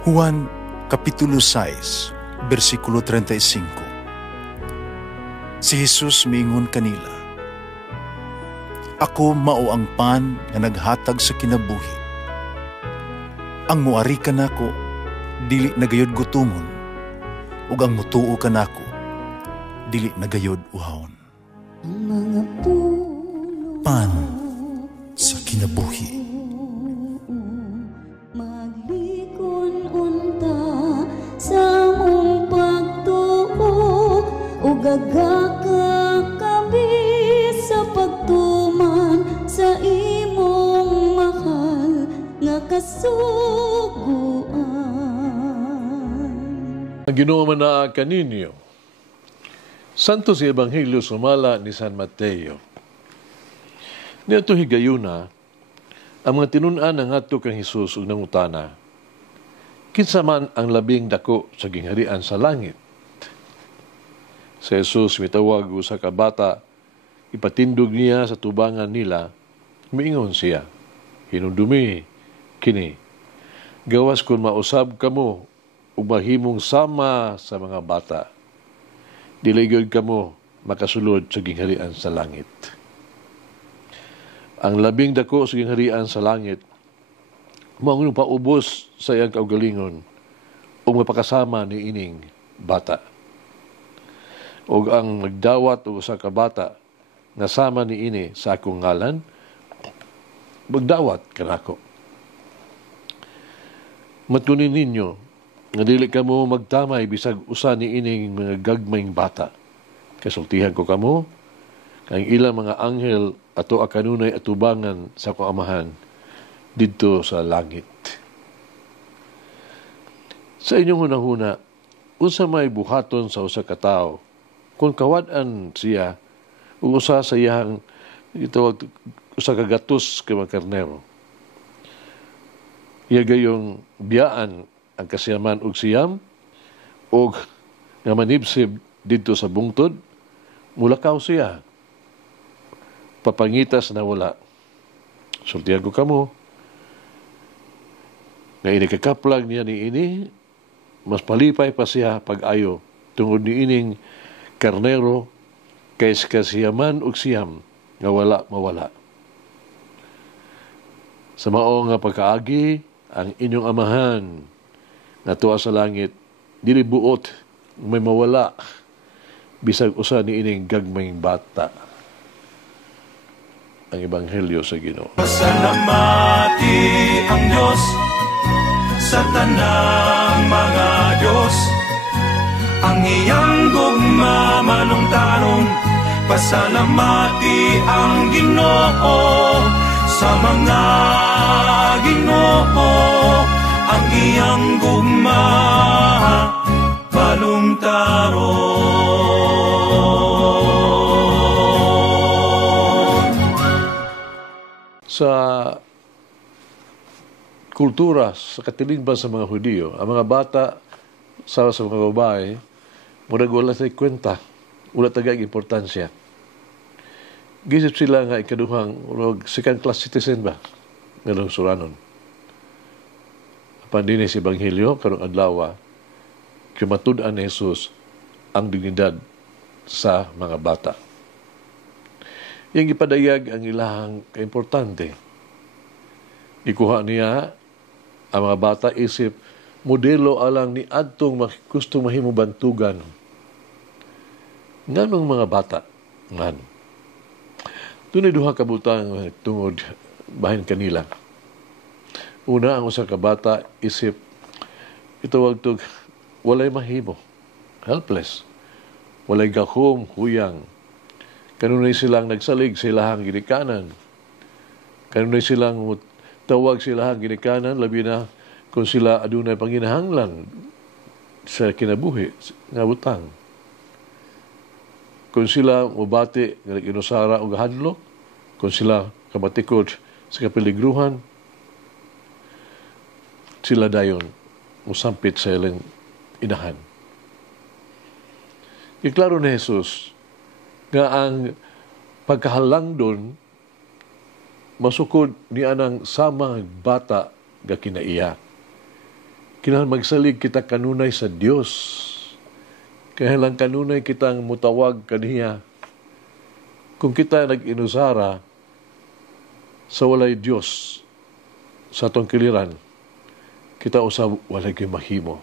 Juan Kapitulo 6, versikulo 35. Si Jesus miingon kanila, "Ako mao ang pan nga naghatag sa kinabuhi. Ang muari kanako dili nagayod gutomon, ug ang mutuo kanako dili nagayod uhawon." Pan sa kinabuhi. Gagaka kami sa pagtuman sa imong mahal nga kasuguan. Ang Ginoo man naa kaninyo. Santo si Ebanghelyo sumala ni San Mateo. Niadto higayuna, ang mga tinun-an ng ngadto kang Hesus ug nangutana, kinsa man ang labing dako sa gingharian sa langit? Si Jesus mitawag usa ka bata, ipatindog niya sa tubangan nila, miingon siya, "Hinumdumi kini, gawas kun mausab kamo ug mahimong sama sa mga bata. Dili gyud kamo makasulod sa gingharian sa langit." Ang labing dako sa gingharian sa langit mao ang paubos sa iyang kaugalingon ug mapakasama ni ining bata. O ang magdawat o usa ka bata nga sama ni ini sa akong ngalan, magdawat kanako. Matunin ninyo nga dili kamo magtamay bisag usa ni ining mga gagmayng bata. Kasultihan ko kamo, kang ilang mga anghel ato kanunay atubangan sa akong amahan didto sa langit. Sa inyong hunahuna, unsa may buhaton sa usa ka tawo kung kawad-an siya o usa sa iyang itawag usa ka gatos ka mga karnero. Iya gayong biyaan ang kasiyaman og siyam og nga manibsib didto sa bungtod, mulakaw siya. Papangitas na wala. Sultihan ko kamo, nga inikakaplag niya ni ini, mas palipay pa siya pag-ayo tungod ni ining karnero kaysa kasiyaman og siyam nga wala mawala. Sa mao nga pagkaagi, ang inyong amahan nga tuwa sa langit, dili buot may mawala bisag usa ni ining gagmayng bata. Ang Ebanghelyo sa Ginoo. Pasalamati ang Diyos sa tanang mga Diyos. Ang iyang gugma manungtanon, pasalamati ang Ginoo sa mga Ginoo. Ang iyang gugma manungtaron. Sa kultura, sa katilingban sa mga Hudiyo, ang mga bata sa mga babae, murag wala sa kwenta, wala tagag importansya. Gisip sila nga ikaduhang second class citizen ba nga suranon. Apan dinhi si Ebanghelyo karong adlaw, kumatud-an ni Jesus ang dignidad sa mga bata. Yang ipadayag ang ilahang kaimportante. Ikuha niya ang mga bata isip modelo alang ni adtong gustong mahimo bantugan. Nganong mga bata? Ngan. Dunay duha ka butang tungod bahin kanila. Una, ang usa ka bata isip itawag tog walay mahimo. Helpless. Walay gahom, huyang. Kanunay silang nagsalig sa ilahang ginikanan. Kanunay silang tawag sa ilahang ginikanan, labi na kung sila adunay panginahanglan sa kinabuhi nga butang. Kung sila mubati nga inusara o hadlok, kung sila kamatikod sa kapiligruhan, sila dayon musampit sa ilang inahan. Iklaro ni Jesus nga ang pagkahalang doon masukod ni anang samang bata nga kinaiya. Kinahanglan magsalig kita kanunay sa Dios. Kinahanglan kanunay kitang mutawag kaniya. Kung kita nag-inusara sa walay Dios sa atong kiliran, kita usab walay kay mahimo,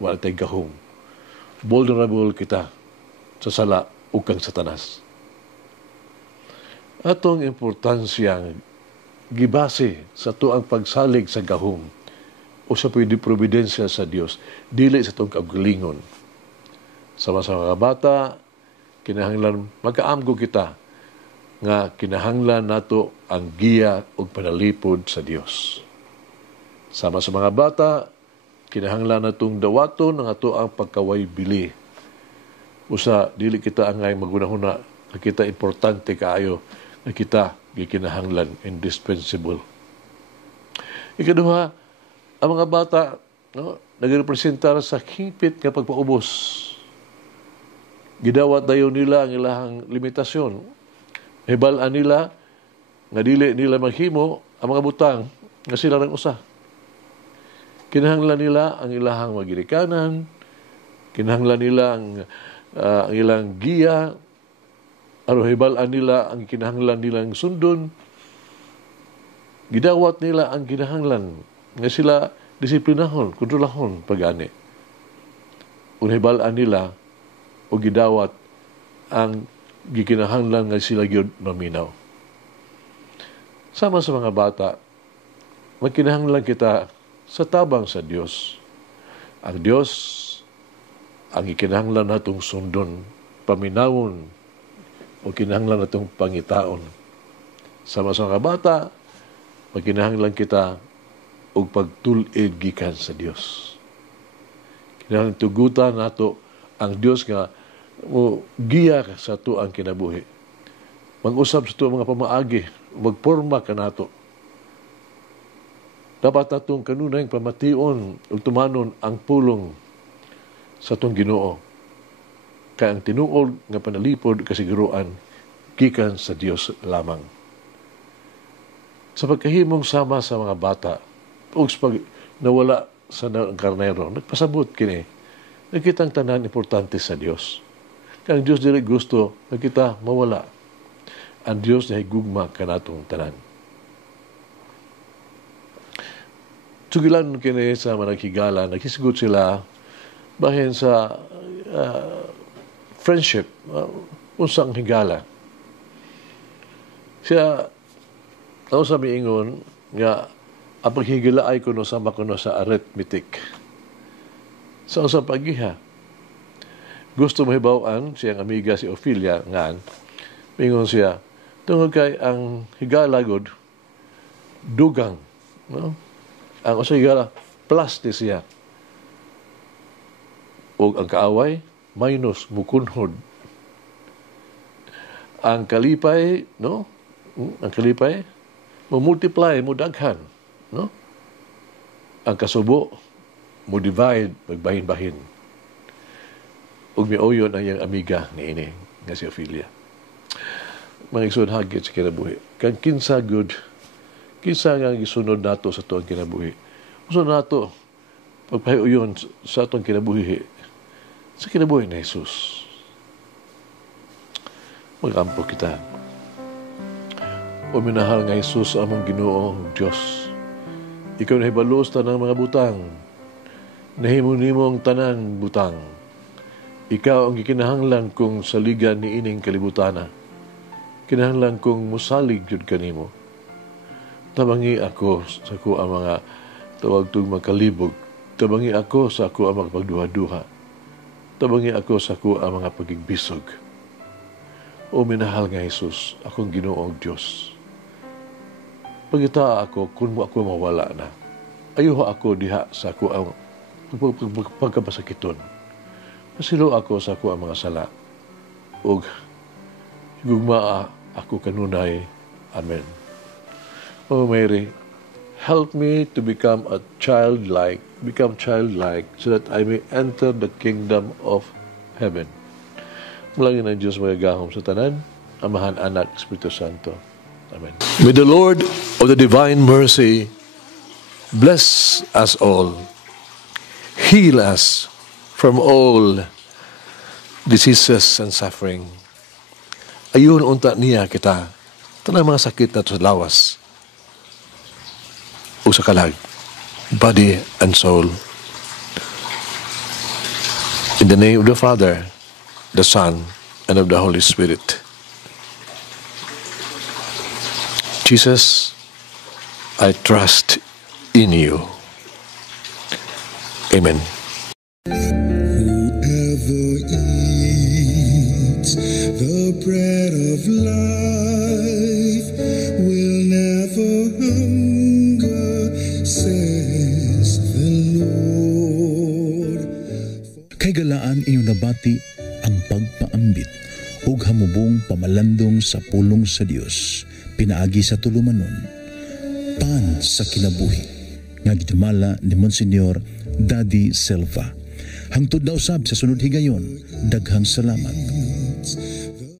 walay tay gahom. Vulnerable kita sa sala ug kang Satanas. Atong importansyang gibase sa tuang pagsalig sa gahom o sa pwede providensya sa Dios, dili sa itong kaugalingon. Sama sa mga bata, kinahanglan magkaamgo kita nga kinahanglan nato ang giya o panalipod sa Dios. Sama sa mga bata, kinahanglan natong dawaton ang ato ang pagkaway bili. Usa, dili kita angay magunahuna na kita importante kaayo na kita gikinahanglan, indispensable. Ikaduha, ang mga bata nagrepresentar sa hingpit nga pagpaubos. Gidawat dayon nila ang ilahang limitasyon. Hibalaan nila nga dili nila maghimo ang mga butang nga sila ng usa. Kinahanglan nila ang ilahang magirikanan, kinahanglan nila ang ilang giya, aron hibalaan nila ang kinahanglan nilang sundon. Gidawat nila ang kinahanglan nga sila disiplinahon, kontrolahon pagani. Unhibalaan nila o gidawat ang gikinahanglan nga sila gyud maminaw. Sama sa mga bata, magkinahanglan kita sa tabang sa Dios. Ang Dios ang ikinahanglan natong sundon, paminawon o kinahanglan natong pangitaon. Sama sa mga bata, magkinahanglan kita og pagtul-id gikan sa Dios. Kinahanglan tugutan nato ang Dios nga mo giya sa ato ang kinabuhi. Mag-usab sa ato mga pamaagi, magporma ka nato. Dapat natong kanunay pamation ug tumanon ang pulong sa atong Ginoo. Kaya ang tinuod nga panalipod kasiguruan gikan sa Dios lamang. Sa pagkahimong sama sa mga bata, ug pag nawala sa karnero, nagpasabot kini. Nakitang tanan importante sa Dios. Kaya ang Dios dili gusto na kita mawala. Ang Dios na higugma kanatong tanan. Sugilan kini sa managhigala, naghisigot sila bahin sa friendship, unsang higala. Siya, ako sa miingon, nga, ang paghigala ay kuno sama kuno sa arithmetic. Sa usang pagiha, gusto mahibawaan siyang amiga si Ophelia ngan, mingon siya, tungod kay ang higala god dugang, no? Ang usang higala plus ni siya. O ang kaaway minus mukunhod. Ang kalipay, no? Ang kalipay mo multiply, mo daghan, no? Ang kasubo mo divide, magbahin-bahin. Ug miuyon ang iyang amiga ni ini nga si Ophelia. Mga igsoon hagit sa kinabuhi. Kang kinsa nga gisunod nato sa tuang kinabuhi. Uso nato pagpahiuyon sa atong kinabuhi sa kinabuhi ni Jesus. Magampo kita. O minahal nga Jesus among Ginoong Diyos. Ikaw na hibalos tanang mga butang. Nahimo-nimo ang tanan butang. Ikaw ang gikinahanglan kong saligan ni ining kalibutana. Kinahanglan kong musalig jud kanimo. Tabangi ako sa ko ang mga tawag tug makalibog. Tabangi ako sa ko ang magpagduha-duha. Tabangi ako sa ko ang mga pagigbisog. O minahal nga Jesus, akong Ginoong Diyos. Pagita ako kung mo ako mawala na. Ayuha ako diha sa ko ang pagkapasakiton. Masilo ako sa ko ang mga sala. Ug higugmaa ako kanunay. Amen. O Mary, help me to become childlike so that I may enter the kingdom of heaven. Malangin ang Diyos magagahom sa tanan, Amahan, Anak, Espiritu Santo. Amen. May the Lord of the divine mercy bless us all, Heal us from all diseases and suffering. Ayun unta niya kita. Tanang mga sakit na sa lawas o sa kalag, body and soul. In the name of the Father, the Son, and of the Holy Spirit. Jesus, I trust in you. Amen. Whoever eats the bread of life will never hunger, says the Lord. Kay galaan inyong nabati ang pagpaambit ug hamubong pamalandong sa pulong sa Dios pinaagi sa tulumanon pan sa kinabuhi nga gidumala ni Monsignor Daddy Silva. Hangtod na usab sa sunod higayon, daghang salamat.